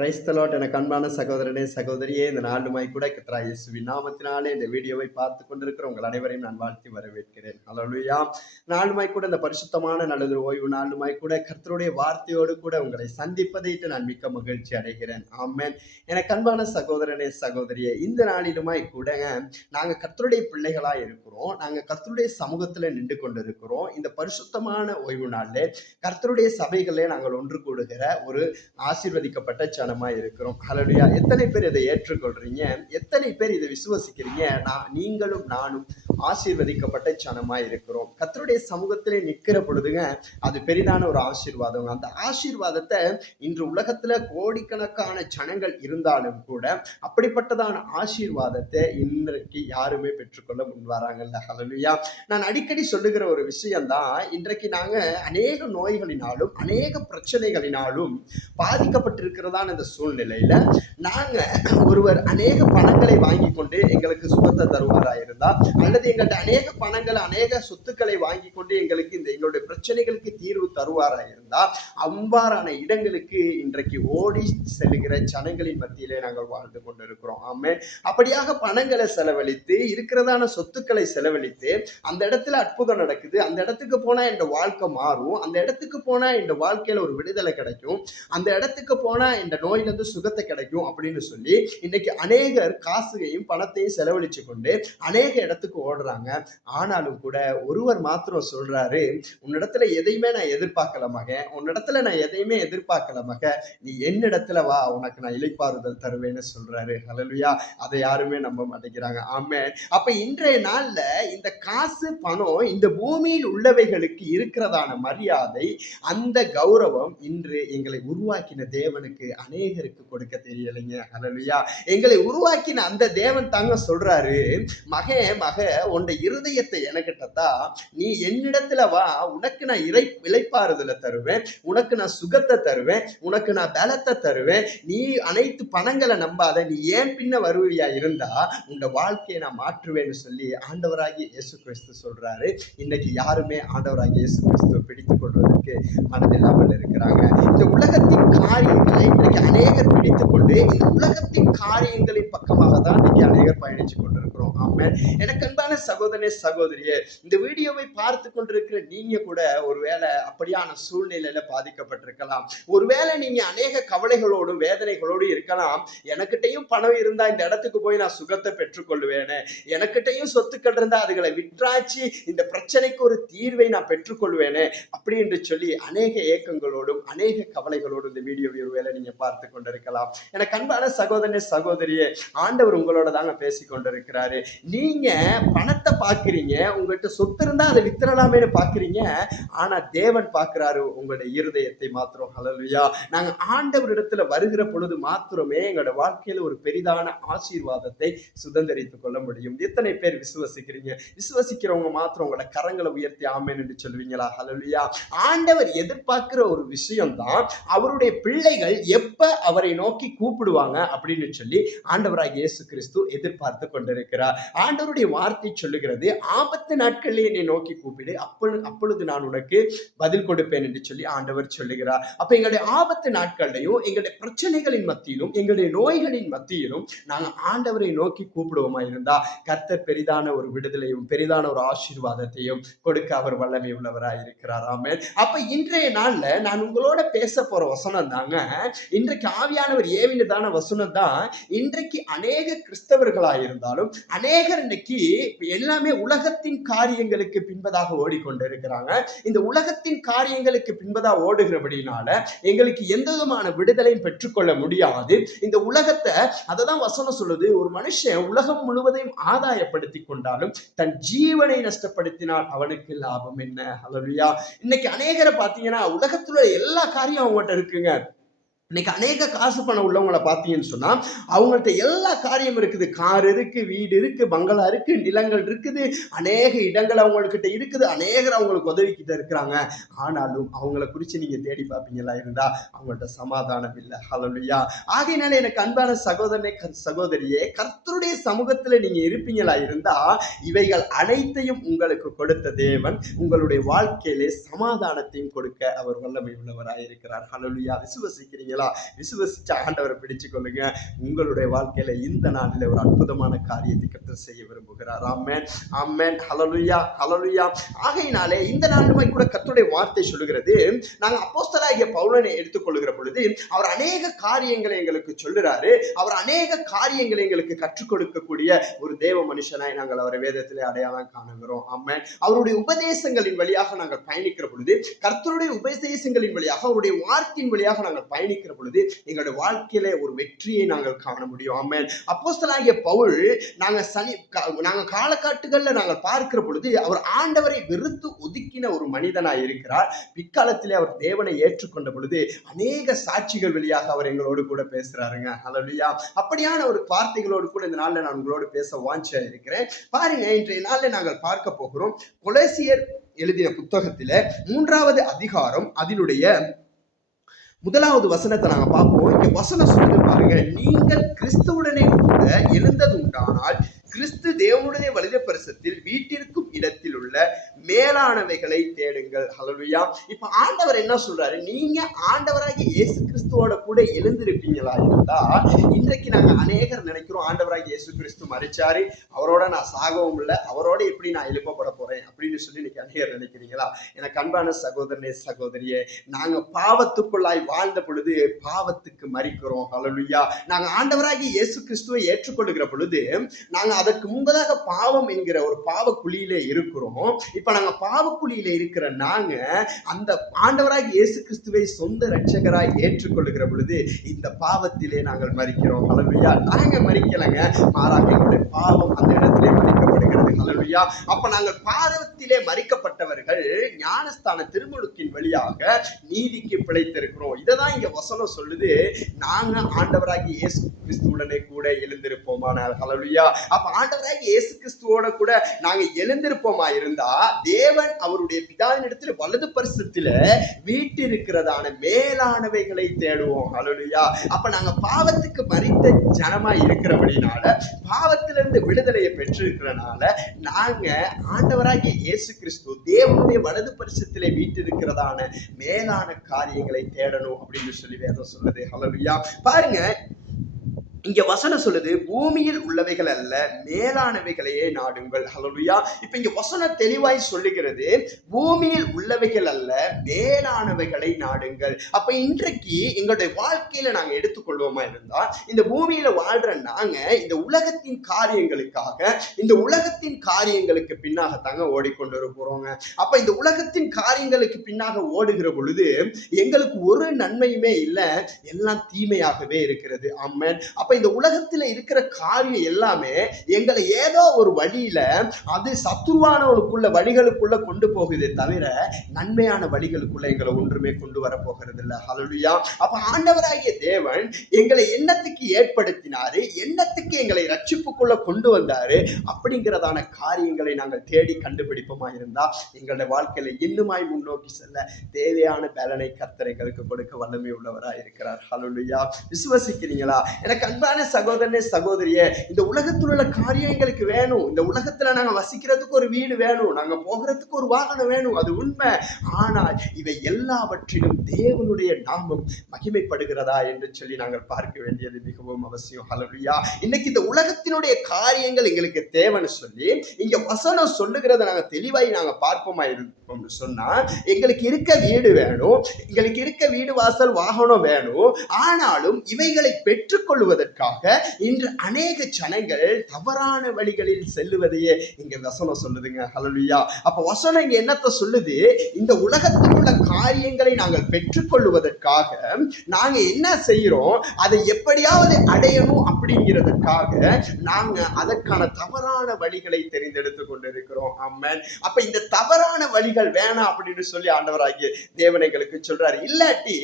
Praise the Lord. எனக்கு அன்பான சகோதரனே சகோதரியே, இந்த நாளுமாய் கூட கர்த்தராகிய இயேசுவின் நாமத்தினாலே இந்த வீடியோவை பார்த்து கொண்டிருக்கிற உங்கள் அனைவரையும் நான் வாழ்த்தி வரவேற்கிறேன். ஹல்லேலூயா. நாளுமாய் கூட இந்த பரிசுத்தமான நல்லது ஓய்வு நாளுமாய் கூட கர்த்தருடைய வார்த்தையோடு கூட உங்களை சந்திப்பதைட்டு நான் மிக்க மகிழ்ச்சி அடைகிறேன். ஆமென். எனக்கு அன்பான சகோதரனே சகோதரியே, இந்த நாளிலுமாய் கூட நாங்க கர்த்தருடைய பிள்ளைகளா இருக்கிறோம். நாங்க கர்த்தருடைய சமூகத்துல நின்று கொண்டிருக்கிறோம். இந்த பரிசுத்தமான ஓய்வு நாளிலே கர்த்தருடைய சபைகளே நாங்கள் ஒன்று கூடுகிற ஒரு ஆசீர்வதிக்கப்பட்ட ஜனமாய் இருக்கிறோம். ஹல்லேலூயா. எத்தனை பேர் இதை ஏற்றுக்கொள்றீங்க? எத்தனை பேர் இதை விசுவசிக்கிறீங்க? நீங்களும் நானும் ஆசீர்வதிக்கப்பட்ட ஜனமாய் இருக்கிறோம். கர்த்தருடைய சமூகத்திலே நிற்கிற பொழுதுங்க, அது பெரிதான ஒரு ஆசீர்வாதம். அந்த ஆசீர்வாதத்தை இன்று உலகத்துல கோடிக்கணக்கான ஜனங்கள் இருந்தாலும் கூட அப்படிப்பட்டதான ஆசீர்வாதத்தை இன்றைக்கு யாருமே பெற்றுக்கொள்ள முன்வராங்கல்ல. ஹல்லேலூயா. நான் அடிக்கடி சொல்லுகிற ஒரு விஷயம்தான், இன்றைக்கு நாங்க அநேக நோய்களினாலும் அநேக பிரச்சனைகளினாலும் பாதிக்கப்பட்டிருக்கிறதான இந்த சூழ்நிலையில நாங்க ஒருவர் அநேக பணங்களை வாங்கி கொண்டு எங்களுக்கு சுகத்தை தருவாரா இருந்தா, அல்லது எங்கள்கிட்ட அநேக பணங்கள் அநேக சொத்துக்களை வாங்கி கொண்டு எங்களுக்கு எங்களுடைய பிரச்சனைகளுக்கு தீர்வு தருவாரா இருந்தா, அவ்வாறான இடங்களுக்கு இன்றைக்கு ஓடி செல்லுகிற ஜனங்களின் மத்தியிலே நாங்கள் வாழ்ந்து கொண்டிருக்கிறோம். ஆமென். அப்படியாக பணங்களை செலவழித்து இருக்கிறதான சொத்துக்களை செலவழித்து அந்த இடத்துல அற்புதம் நடக்குது, அந்த இடத்துக்கு போனா என் வாழ்க்கை மாறும், அந்த இடத்துக்கு போனா என் வாழ்க்கையில ஒரு விடுதலை கிடைக்கும், அந்த இடத்துக்கு போனா இந்த நோயிலிருந்து சுகத்தை கிடைக்கும் அப்படின்னு சொல்லி இன்னைக்கு அநேகர் காசுகையும் பணத்தையும் செலவழிச்சு கொண்டு அநேக இடத்துக்கு ஓடுறாங்க. ஆனாலும் கூட ஒருவர் மாத்திரம் சொல்றாரு, உன்னிடத்துல எதையுமே நான் எதிர்பார்க்கல மகன், உன்னிடத்துல நான் எதையுமே எதிர்பார்க்கல மக, நீ என்னிடத்துல வா, உனக்கு நான் இளைப்பாறுதல் தருவேன்னு சொல்றாரு. ஹல்லேலூயா. அதை யாருமே நம்ப மாட்டேங்கிறாங்க. ஆமென். அப்ப இன்றைய நாள்ல இந்த காசு பணம் இந்த பூமியில் உள்ளவைகளுக்கு இருக்கிறதான மரியாதை, அந்த கௌரவம் இன்று எங்களை உருவாக்கின தேவனுக்கு அநேகருக்கு கொடுக்க தெரியலைங்க. ஹல்லேலூயா. எங்களை உருவாக்கின அந்த தேவன் தாங்க சொல்றாரு, மகே மக, உன்னுடைய இருதயத்தை எனக்கிட்ட தான், நீ என்னிடத்துல வா, உனக்கு நான் இளைப்பாறுதலை தருவேன், உனக்கு நான் சுகத்தை தருவேன், உனக்கு நான் பலத்தை தருவேன், நீ அனைத்து பணங்களை நம்பாத, நீ ஏன் பின்ன வருவியா இருந்தா உன் வாழ்க்கையை நான் மாற்றுவேன்னு சொல்லி ஆண்டவராகிய இயேசு கிறிஸ்து சொல்றாரு. இன்னைக்கு யாருமே ஆண்டவராகிய இயேசு கிறிஸ்துவை பிடித்துக் கொள்வதற்கு மனதில்லாமல் இருக்கிறாங்க. இந்த உலகத்தின் காரியங்களை இன்றைக்கு அநேகர் பிடித்துக் கொண்டு இந்த உலகத்தின் காரியங்களின் பக்கமாக தான் இன்னைக்கு அநேகர் பயணிச்சு கொண்டிருக்கிறோம். ஆமென். எனக்கு அன்பான சகோதரனே சகோதரியே, இந்த வீடியோவை பார்த்து கொண்டிருக்கிற நீங்க கூட ஒருவேளை அப்படியான சூழ்நிலையில பாதிக்கப்பட்டிருக்கலாம். ஒருவேளை நீங்க அநேக கவலைகளோடும் வேதனைகளோடும் இருக்கலாம். எனக்கிட்டையும் பணம் இருந்தா இந்த இடத்துக்கு போய் நான் சுகத்தை பெற்றுக்கொள்வேனே, எனக்கிட்டையும் சொத்துக்கள் இருந்தா அதுகளை விற்றாச்சு இந்த பிரச்சனைக்கு ஒரு தீர்வை நான் பெற்றுக்கொள்வேனே அப்படி என்று சொல்லி அநேக ஏக்கங்களோடும் அநேக கவலைகளோடும் இந்த வீடியோவை ஒருவேளை நீங்க பார்த்து கொண்டிருக்கலாம். எனக்கு அன்பான சகோதரனே சகோதரியே, ஆண்டவர் உங்களோட தாங்க பேசி கொண்டிருக்கிறாரு. நீங்க பணத்தை பாக்குறீங்க, உங்கள்கிட்ட சொத்து இருந்தா அதை வித்துறலாமே பாக்குறீங்க, ஆனா தேவன் பாக்குறாரு உங்களுடைய இருதயத்தை மாத்திரம். ஹல்லேலூயா. நாங்க ஆண்டவரிடத்துல வருகிற பொழுது மாத்திரமே எங்களோட வாழ்க்கையில ஒரு பெரிதான ஆசீர்வாதத்தை சுதந்திரித்துக் கொள்ள முடியும். எத்தனை பேர் விசுவசிக்கிறீங்க? விசுவசிக்கிறவங்க மாத்திரம் உங்களோட கரங்களை உயர்த்தி ஆமென் என்று சொல்வீங்களா? ஹல்லேலூயா. ஆண்டவர் எதிர்பார்க்கிற ஒரு விஷயம் தான், அவருடைய பிள்ளைகள் எப்ப அவரை நோக்கி கூப்பிடுவாங்க அப்படின்னு சொல்லி ஆண்டவராகிய இயேசு கிறிஸ்து எதிர்பார்த்து கொண்டிருக்கிறார். ஆண்டவருடைய வார்த்தை சொல்லுகிறது, ஆபத்து நாட்களில் என்னை நோக்கி கூப்பிடு, அப்பொழுது நான் உனக்கு பதில் கொடுப்பேன் என்று சொல்லி ஆண்டவர் சொல்லுகிறார். அப்ப எங்களுடைய ஆபத்து நாட்களையும் எங்களுடைய பிரச்சனைகளின் மத்தியிலும் எங்களுடைய நோய்களின் மத்தியிலும் நாங்கள் ஆண்டவரை நோக்கி கூப்பிடுவோமா இருந்தா கர்த்தர் பெரிதான ஒரு விடுதலையும் பெரிதான ஒரு ஆசீர்வாதத்தையும் கொடுக்க அவர் வல்லமை உள்ளவராய் இருக்கிறார். ஆமென். அப்ப இன்றைய நாள்ல நான் உங்களோட பேச போற வசனம் தாங்க, இன்றைக்கு ஆவியானவர் ஏவினதான வசனம் தான். இன்றைக்கு அநேக கிறிஸ்தவர்களாக இருந்தாலும் அநேகர் இன்னைக்கு எல்லாமே உலகத்தின் காரியங்களுக்கு பின்பதாக ஓடிக்கொண்டிருக்கிறாங்க. இந்த உலகத்தின் காரியங்களுக்கு பின்பதாக ஓடுகிறபடினால எங்களுக்கு எந்த விதமான விடுதலையும் பெற்றுக்கொள்ள முடியாது. இந்த உலகத்தை, அததான் வசனம் சொல்லுது, ஒரு மனுஷன் உலகம் முழுவதையும் ஆதாயப்படுத்தி கொண்டாலும் தன் ஜீவனை நஷ்டப்படுத்தினால் அவனுக்கு லாபம் என்ன? ஹல்லேலூயா. இன்னைக்கு அநேகரை பாத்தீங்கன்னா உலகத்துல எல்லா காரியம் அவங்ககிட்ட இருக்குங்க. இன்னைக்கு அநேக காசு பணம் உள்ளவங்களை பார்த்தீங்கன்னு சொன்னா அவங்கள்ட்ட எல்லா காரியம் இருக்குது. கார் இருக்கு, வீடு இருக்கு, பங்களா இருக்கு, நிலங்கள் இருக்குது, அநேக இடங்கள் அவங்கக்கிட்ட இருக்குது, அநேகர் அவங்களுக்கு உதவிக்கிட்ட இருக்கிறாங்க. ஆனாலும் அவங்கள குறித்து நீங்க தேடி பார்ப்பீங்களா இருந்தா அவங்கள்ட்ட சமாதானம் இல்லை. ஹல்லேலூயா. ஆகையினால எனக்கு அன்பான சகோதரனே சகோதரியே, கர்த்தருடைய சமூகத்துல நீங்க இருப்பீங்களா இருந்தா இவைகள் அனைத்தையும் உங்களுக்கு கொடுத்த தேவன் உங்களுடைய வாழ்க்கையிலே சமாதானத்தையும் கொடுக்க அவர் வல்லமை உள்ளவராய் இருக்கிறார். ஹல்லேலூயா. விசுவசிக்கிறீங்களா? விசுவசிக்கிறீங்களா? விசுவசிச்ச ஆண்டவரை பிடிச்சு கொள்ளுங்க. உங்களுடைய வாழ்க்கையில இந்த நாளில் ஒரு அற்புதமான காரியத்தை கர்த்தர் செய்ய விரும்புகிறார். ஆமென், ஆமென், ஹல்லேலூயா, ஹல்லேலூயா. ஆகையினாலே இந்த நாளுமே கூட கர்த்தருடைய வார்த்தை சொல்லுகிறது, நாங்க அப்போஸ்தலனாகிய பவுலனை எடுத்துக்கொள்கிற பொழுது அவர் அநேக காரியங்களை எங்களுக்கு சொல்லுறாரு. அவர் அநேக காரியங்களை எங்களுக்கு கற்றுக் கொடுக்கக்கூடிய ஒரு தேவ மனுஷனாய் நாங்கள் அவரை வேதத்திலே அடையாளம் காணுகிறோம். ஆமென். அவருடைய உபதேசங்களின் வழியாக நாங்கள் பயணிக்கிற பொழுது, கர்த்தருடைய உபதேசங்களின் வழியாக, அவருடைய வார்த்தையின் வழியாக நாங்கள் பயணிக்கிற பொழுது எங்களுடைய வாழ்க்கையில ஒரு வெற்றியை நாங்கள் காண முடியும். ஆமென். அப்போஸ்தலனாகிய பவுல் நாங்க காலகாட்டுகள்ல நாங்கள் பார்க்கிற பொழுது அவர் ஆண்டவரை வெறுத்து ஒதுக்கின ஒரு மனிதனாய் இருக்கிறார். பிற்காலத்திலே அவர் தேவனை ஏற்றுக்கொண்ட பொழுது அநேக சாட்சிகள் வழியாக அவர் எங்களோடு கூட பேசுறாருங்க. ஹல்லேலூயா. அப்படியான ஒரு வார்த்தைகளோடு கூட இந்த நாள்ல நான் உங்களோடு பேச வாஞ்சா இருக்கிறேன். பாருங்க, இன்றைய நாள்ல நாங்கள் பார்க்க போகிறோம் கொலோசியர் எழுதின புத்தகத்தில 3வது அதிகாரம் அதனுடைய 1வது வசனத்தை நாங்க பார்ப்போம். இங்க வசனம் சொல்லுது பாருங்க, நீங்கள் கிறிஸ்துவுடனே கூட எழுந்தது உண்டானால் கிறிஸ்து தேவனுடைய வலது பரிசத்தில் வீட்டிற்கும் இடத்தில் உள்ள மேலானவைகளை தேடுங்கள். ஹல்லேலூயா. இப்ப ஆண்டவர் என்ன சொல்றாரு, நீங்க ஆண்டவராகிய இயேசு கிறிஸ்துவோட கூட எழுந்திருப்பீங்களா இருந்தா, இன்றைக்கு நாங்க அநேகர் நினைக்கிறோம் ஆண்டவராகிய இயேசு கிறிஸ்து மரிச்சாரு, அவரோட நான் சாகவும் இல்லை, அவரோட எப்படி நான் எழுப்பப்பட போறேன் அப்படின்னு சொல்லி இன்னைக்கு அநேகர் நினைக்கிறீங்களா? எனக்கு அன்பான சகோதரனே சகோதரியே, நாங்க பாவத்துக்குள்ளாய் வாழ்ந்த பொழுது பாவத்துக்கு மரிக்கிறோம். ஹல்லேலூயா. நாங்க ஆண்டவராகிய இயேசு கிறிஸ்துவை ஏற்றுக்கொள்ளுகிற பொழுது நாங்க அதற்கு முன்பதாக பாவம் என்கிற ஒரு பாவ குழியிலே இருக்கிறோம். இப்ப நாங்க பாவக்குழியில இருக்கிற நாங்க அந்த ஆண்டவராகிய இயேசு கிறிஸ்துவை சொந்த இரட்சகராய் ஏற்றுக்கொள்ளுகிற பொழுது இந்த பாவத்திலே நாங்கள் மரிக்கிறோம். ஹல்லேலூயா. நாங்க மரிக்கலங்க, மாறாக எங்களுடைய பாவம் அந்த இடத்திலே மரிக்கப்படுகிறது. ஹல்லேலூயா. அப்ப நாங்கள் பாவத்திலே மரிக்கப்பட்டவர்கள் ஞானஸ்தான திருமுழுக்கின் வழியாக நீதிக்கு பிழைத்திருக்கிறோம். இததான் இங்க வசனம் சொல்லுது, நாங்க ஆண்டவராகிய இயேசு கிறிஸ்துவுடனே கூட எழுந்திருப்போமானால். ஹல்லேலூயா. அப்ப ஆண்டவராகிய இயேசு கிறிஸ்துவோட கூட நாங்க எழுந்திருப்போமா இருந்தா, தேவன் அவருடைய பிதாவின் இடத்துல வலது பரிசத்தில வீட்டிருக்கிறதான மேலானவைகளை தேடுவோம். ஹல்லேலூயா. அப்ப நாங்க பாவத்துக்கு மரித்த ஜனமா இருக்கிறபடினால, பாவத்திலிருந்து விடுதலையை பெற்றிருக்கிறனால, நாங்க ஆண்டவராகிய இயேசு கிறிஸ்து தேவனுடைய வலது பரிசத்திலே வீட்டிருக்கிறதான மேலான காரியங்களை தேடணும் அப்படின்னு சொல்லி வேதம் சொல்லுது. ஹல்லேலூயா. பாருங்க, இங்க வசனம் சொல்லுது, பூமியில் உள்ளவைகள் அல்ல மேலானவைகளையே நாடுங்கள். ஹல்லேலூயா. இப்ப இங்க வசனம் தெளிவாய் சொல்லுகிறது, பூமியில் உள்ளவைகள் அல்ல மேலானவைகளை நாடுங்கள். அப்ப இன்றைக்கு எங்களுடைய வாழ்க்கையில நாங்க எடுத்துக்கொள்வோமா இருந்தா, இந்த பூமியில வாழ்ற நாங்க இந்த உலகத்தின் காரியங்களுக்காக, இந்த உலகத்தின் காரியங்களுக்கு பின்னாகத்தாங்க ஓடிக்கொண்டு போறோங்க. அப்ப இந்த உலகத்தின் காரியங்களுக்கு பின்னாக ஓடுகிற பொழுது எங்களுக்கு ஒரு நன்மையுமே இல்லை, எல்லாம் தீமையாகவே இருக்கிறது. ஆமென். அப்ப இந்த உலகத்துல இருக்கிற காரியம் எல்லாமே எங்களை ஏதோ ஒரு வழியில அது சத்துருவானவனுக்குள்ள வழிகளுக்குள்ள கொண்டு போகுதே தவிர நன்மையான வழிகளுக்குள்ள எங்களை ஒன்றுமே கொண்டு வர போகிறது இல்லை. ஹல்லேலூயா. அப்ப ஆண்டவராகிய தேவன் எங்களை எண்ணத்துக்கு ஏற்படுத்தினாரு, எண்ணத்துக்கு எங்களை ரட்சிப்புக்குள்ள கொண்டு வந்தாரு. அப்படிங்கிறதான காரியங்களை நாங்கள் தேடி கண்டுபிடிப்போமா இருந்தா எங்களுடைய வாழ்க்கையில இன்னுமாய் முன்னோக்கி செல்ல தேவையான பலனை கர்த்தர் எங்களுக்கு கொடுக்க வல்லமை உள்ளவராய் இருக்கிறார். ஹல்லேலூயா. விசுவசிக்கிறீங்களா? எனக்கு அன்பான சகோதரனே சகோதரியே, இந்த உலகத்தில் உள்ள காரியம் எங்களுக்கு வேணும். இந்த உலகத்துல நாங்க வசிக்கிறதுக்கு ஒரு வீடு வேணும், நாங்க போகிறதுக்கு ஒரு வாகனம் வேணும், அது உண்மை. ஆனால் இவை எல்லாவற்றிலும் தேவனுடைய நாமம் மகிமைப்படுகிறதா என்று சொல்லி நாங்கள் பார்க்க வேண்டியது மிகவும் அவசியம். ஹல்லேலூயா. இன்னைக்கு இந்த உலகத்தினுடைய காரியங்கள் எங்களுக்கு தேவைன்னு சொல்லி இங்க வசனம் சொல்லுகிறத நாங்க தெளிவாய் நாங்க பார்ப்போமா இருப்போம்னு சொன்னா, எங்களுக்கு இருக்க வீடு வேணும், எங்களுக்கு இருக்க வீடு வாசல் வாகனம் வேணும். ஆனாலும் இவைகளை பெற்றுக்கொள்வதற்காக இன்று அநேக ஜனங்கள் தவறான வழிகளில் செல்லுவதையே இங்க வசனம் சொல்லுதுங்க. ஹல்லேலூயா. அப்ப வசனம் இங்க என்னத்த சொல்லுது, இந்த உலகத்தில் உள்ள காரியங்களை நாங்கள் பெற்றுக்கொள்வதற்காக நாங்க என்ன செய்யறோம், அதை எப்படியாவது அடையணும் அப்படிங்கிறதுக்காக நாங்க அதற்கான தவறான வழிகளை தெரிந்தெடுத்து கொண்டிருக்கிறோம். ஆமென். அப்ப இந்த தவறான வழிகள் வேணாம் அப்படின்னு சொல்லி ஆண்டவராகிய தேவன் எங்களுக்கு சொல்றாரு. இல்லாட்டி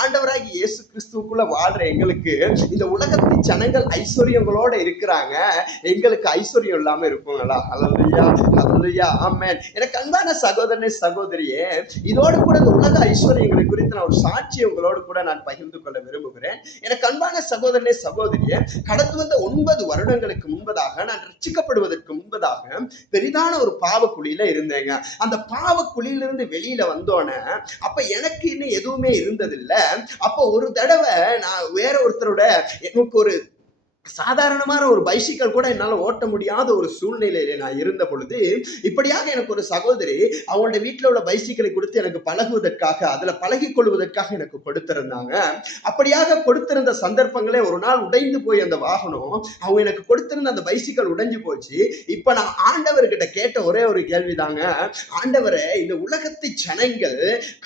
ஆண்டவராகிய இயேசு கிறிஸ்துவுக்குள்ள வாழ்ற எங்களுக்கு இந்த உலகத்தில் எப்படி ஜனங்கள் ஐஸ்வர்யங்களோட இருக்கிறாங்க, எங்களுக்கு ஐஸ்வர்யம் இல்லாம இருப்போங்களா? ஹல்லேலூயா, ஹல்லேலூயா, ஆமென். எனக்கு அன்பான சகோதரனே சகோதரியே, இதோடு கூட இந்த உலக ஐஸ்வர்யங்களை குறித்து நான் ஒரு சாட்சியை உங்களோடு கூட நான் பகிர்ந்து கொள்ள விரும்புகிறேன். எனக்கு அன்பான சகோதரனே சகோதரியே, கடந்து வந்த 9 வருடங்களுக்கு முன்பதாக, நான் ரட்சிக்கப்படுவதற்கு முன்பதாக பெரிதான ஒரு பாவக்குழியில இருந்தேங்க. அந்த பாவக்குழியிலிருந்து வெளியில வந்தோன்னே, அப்ப எனக்கு இன்னும் எதுவுமே இருந்ததில்ல. அப்ப ஒரு தடவை நான் வேற ஒருத்தரோட, எனக்கு ஒரு சாதாரணமான ஒரு பைசிக்கல் கூட என்னால ஓட்ட முடியாத ஒரு சூழ்நிலையில நான் இருந்த பொழுது, இப்படியாக எனக்கு ஒரு சகோதரி அவங்களோட வீட்டுல உள்ள பைசிக்கலை கொடுத்து எனக்கு பழகுவதற்காக, அதுல பழகிக் கொள்வதற்காக எனக்கு கொடுத்திருந்தாங்க. அப்படியாக கொடுத்திருந்த சந்தர்ப்பங்களே ஒரு நாள் உடைந்து போய் அந்த வாகனம், அவங்க எனக்கு கொடுத்திருந்த அந்த பைசிக்கல் உடைஞ்சு போச்சு. இப்ப நான் ஆண்டவர்கிட்ட கேட்ட ஒரே ஒரு கேள்விதாங்க, ஆண்டவரே, இந்த உலகத்து ஜனங்கள்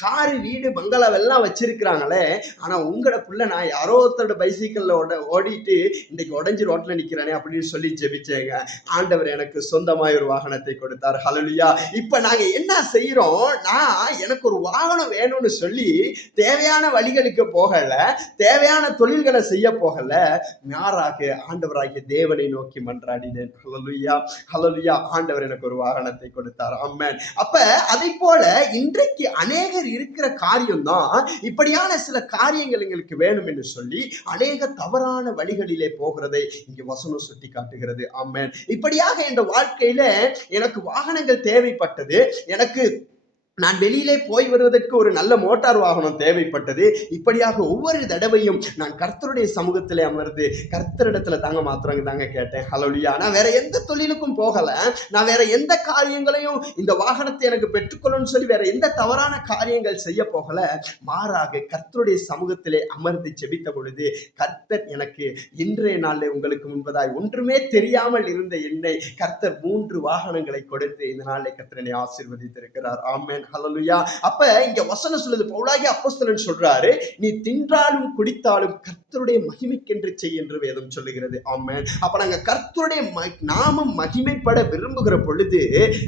காரு, வீடு, பங்களாவெல்லாம் வச்சிருக்கிறாங்களே, ஆனா உங்களோட புள்ள நான் யாரோ ஒருத்தரோட பைசிக்கல்ல ஓடிட்டு இந்த உடைஞ்சு ரோட்ல நிக்கிறானே அப்படின்னு சொல்லி ஜெபிச்சேங்க. ஆண்டவர் எனக்கு சொந்தமாய் ஒரு வாகனத்தை கொடுத்தார். ஹல்லேலூயா. இப்ப நாங்க என்ன செய்யறோம், நான் எனக்கு ஒரு வாகனம் வேணும்னு சொல்லி தேவையான வழிகளுக்கு போகல, தேவையான தொழில்களை செய்ய போகல, மாறாக ஆண்டவராகிய தேவனை நோக்கி மன்றாடினேன். ஹல்லேலூயா, ஹல்லேலூயா. ஆண்டவர் எனக்கு ஒரு வாகனத்தை கொடுத்தார். ஆமென். அப்ப அதை போல இன்றைக்கு அநேகர் இருக்கிற காரியம் தான், இப்படியான சில காரியங்கள் எங்களுக்கு வேணும் என்று சொல்லி அநேக தவறான வழிகளிலே போகிறதை இங்க வசனம் சுட்டி காட்டுகிறது. ஆமென். இப்படியாக இந்த வாழ்க்கையில எனக்கு வாகனங்கள் தேவைப்பட்டது. எனக்கு நான் வெளியிலே போய் வருவதற்கு ஒரு நல்ல மோட்டார் வாகனம் தேவைப்பட்டது. இப்படியாக ஒவ்வொரு தடவையும் நான் கர்த்தருடைய சமூகத்திலே அமர்ந்து கர்த்தரிடத்துல தாங்க கேட்டேன். ஹல்லேலூயா. நான் வேற எந்த தொழிலுக்கும் போகல, நான் வேற எந்த காரியங்களையும் இந்த வாகனத்தை எனக்கு பெற்றுக்கொள்ளணும்னு சொல்லி வேற எந்த தவறான காரியங்கள் செய்ய போகல, மாறாக கர்த்தருடைய சமூகத்திலே அமர்ந்து ஜெபித்த பொழுது கர்த்தர் எனக்கு இன்றைய நாளில் உங்களுக்கு முன்பதாய் ஒன்றுமே தெரியாமல் இருந்த என்னை கர்த்தர் 3 வாகனங்களை கொடுத்து இந்த நாளில் கர்த்தரை ஆசீர்வதித்திருக்கிறார். ஆமென். ஹல்லேலூயா. அப்ப இங்க வசனம் சொல்லுது, பவுலாகிய அப்போஸ்தலன் சொல்றாரு, நீ தின்றாலும் குடித்தாலும் கர்த்தருடைய மகிமைக்கென்று செய் என்று வேதம் சொல்லுகிறது. ஆமென். அப்ப நாங்க கர்த்தருடைய நாமம் மகிமைப்பட விரும்புகிற பொழுது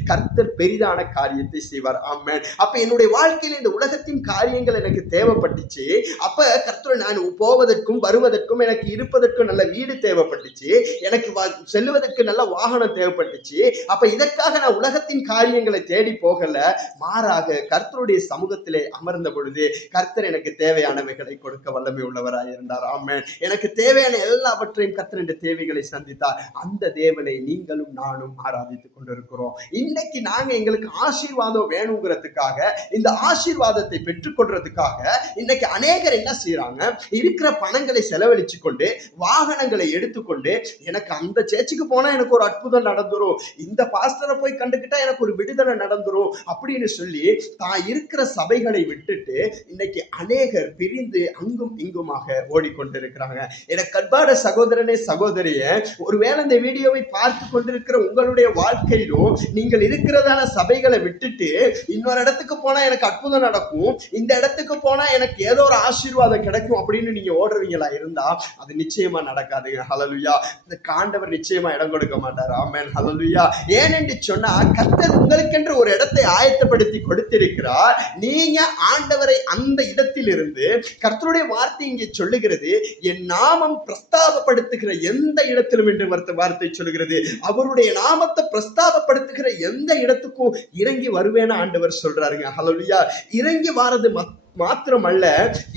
கர்த்தர் பெரிதான காரியத்தை செய்வார். ஆமென். அப்ப என்னுடைய வாழ்க்கையில் இந்த உலகத்தின் காரியங்கள் எனக்கு தேவைப்பட்டுச்சு. அப்ப கர்த்தர் நான் போவதற்கும் வருவதற்கும், எனக்கு இருப்பதற்கும் நல்ல வீடு தேவைப்பட்டுச்சு, எனக்கு செல்வதற்கு நல்ல வாகனம் தேவைப்பட்டுச்சு. அப்ப இதற்காக நான் உலகத்தின் காரியங்களை தேடி போகல, மாறாக கர்த்தருடைய சமூகத்திலே அமர்ந்த பொழுது கர்த்தர் எனக்கு தேவையானவைகளை கொடுக்க வல்லமை உள்ளவராய் இருந்தார். ஆமென். எனக்கு தேவையான எல்லாவற்றையும் கர்த்தர் இந்த தேவைகளை சந்தித்தார். அந்த தேவனை நீங்களும் நானும் ஆராதித்துக் கொண்டிருக்கிறோம். இன்னைக்கு நாங்க எங்களுக்கு ஆசீர்வாதம் வேணுங்கிறதுக்காக, இந்த ஆசீர்வாதத்தை பெற்றுக்கொள்றதுக்காக இன்னைக்கு அநேகர் என்ன செய்யறாங்க, இருக்கிற பணங்களை செலவழிச்சு கொண்டு, வாகனங்களை எடுத்துக்கொண்டு, எனக்கு அந்த சேர்ச்சுக்கு போனா எனக்கு ஒரு அற்புதம் நடந்துரும், இந்த பாஸ்டரை போய் கண்டுக்கிட்டா எனக்கு ஒரு விடுதலை நடந்துரும் அப்படின்னு சொல்லி தான் இருக்கிற சபைகளை விட்டுட்டு இன்னைக்கு அநேகர் பிரிந்து அங்கும் இங்குமாக ஓடிக்கொண்டிருக்கிறாங்க. எனக்கு அன்பான சகோதரனே சகோதரியே, ஒருவேளை இந்த வீடியோவை பார்த்து கொண்டிருக்கிற உங்களுடைய வாழ்க்கையிலும் நீங்கள் இருக்கிறதான சபைகளை விட்டுட்டு இன்னொரு இடத்துக்கு போனா எனக்கு அற்புதம் நடக்கும், இந்த இடத்துக்கு போனா எனக்கு ஏதோ ஒரு ஆசீர்வாதம் கிடைக்கும் அப்படின்னு நீங்க ஓடுறீங்களா இருந்தா அது நிச்சயமா நடக்காதுங்க. ஹல்லேலூயா. இந்த ஆண்டவர் நிச்சயமா இடம் கொடுக்க மாட்டார். ஆமென். ஹல்லேலூயா. ஏனென்று சொன்னா கர்த்தர் உங்களுக்கென்று ஒரு இடத்தை ஆயத்தப்படுத்தி கொடுத்திருக்கிறார். நீங்க ஆண்டவரை அந்த இடத்தில் இருந்து, கர்த்தருடைய வார்த்தை இங்கே சொல்லுகிறது, என் நாமம் பிரஸ்தாபப்படுத்துகிற எந்த இடத்திலும் என்று வார்த்தை சொல்லுகிறது, அவருடைய நாமத்தை பிரஸ்தாபப்படுத்துகிற எந்த இடத்துக்கும் இறங்கி வருவேன்னு ஆண்டவர் சொல்றாருங்க. ஹல்லேலூயா. இறங்கி வாரது மாத்திரமல்ல,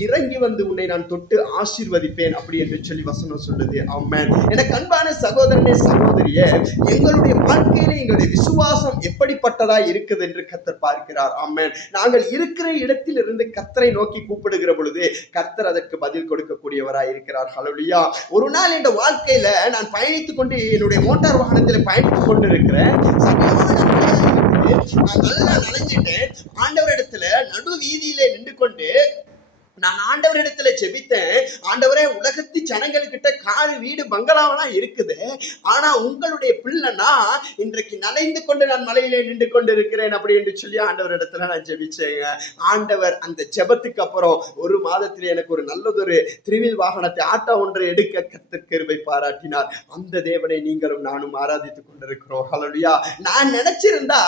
இறங்கி வந்து உன்னை நான் தொட்டு ஆசீர்வதிப்பேன் அப்படி என்று சொல்லி வசனம் சொல்லுது. ஆமென். எனக்கு அன்பான சகோதரனே சகோதரியே, எங்களுடைய வாழ்க்கையில எங்களுடைய விசுவாசம் எப்படிப்பட்டதா இருக்குது என்று கர்த்தர் பார்க்கிறார். ஆமென். நாங்கள் இருக்கிற இடத்தில் இருந்து கர்த்தரை நோக்கி கூப்பிடுகிற பொழுது கர்த்தர் அதற்கு பதில் கொடுக்கக்கூடியவராய் இருக்கிறார். ஹல்லேலூயா. ஒரு நாள் இந்த வாழ்க்கையில நான் பயணித்துக் கொண்டு, என்னுடைய மோட்டார் வாகனத்தில் பயணித்துக் கொண்டு இருக்கிறேன். நான் நல்லா நனைஞ்சிட்டேன். ஆண்டவர் இடத்துல நடு வீதியிலே நின்று கொண்டு நான் ஆண்டவரிடத்துல ஜெபித்தேன், ஆண்டவரே, உலகத்து ஜனங்கள்கிட்ட காரு, வீடு, பங்களாவெல்லாம் இருக்குது, ஆனா உங்களுடைய பிள்ளைனா இன்றைக்கு நனைந்து கொண்டு நான் மலையிலே நின்று கொண்டு இருக்கிறேன் அப்படி என்று சொல்லி ஆண்டவரிடத்துல நான் ஜெபிச்சேங்க. ஆண்டவர் அந்த ஜெபத்துக்கு அப்புறம் ஒரு மாதத்திலே எனக்கு ஒரு நல்லதொரு த்ரிவில் வாகனத்தை, ஆட்டோ ஒன்றை எடுக்க கர்த்தர் கிருபை பாராட்டினார். அந்த தேவனை நீங்களும் நானும் ஆராதித்துக் கொண்டிருக்கிறோம். ஹல்லேலூயா. நான் நினைச்சிருந்தா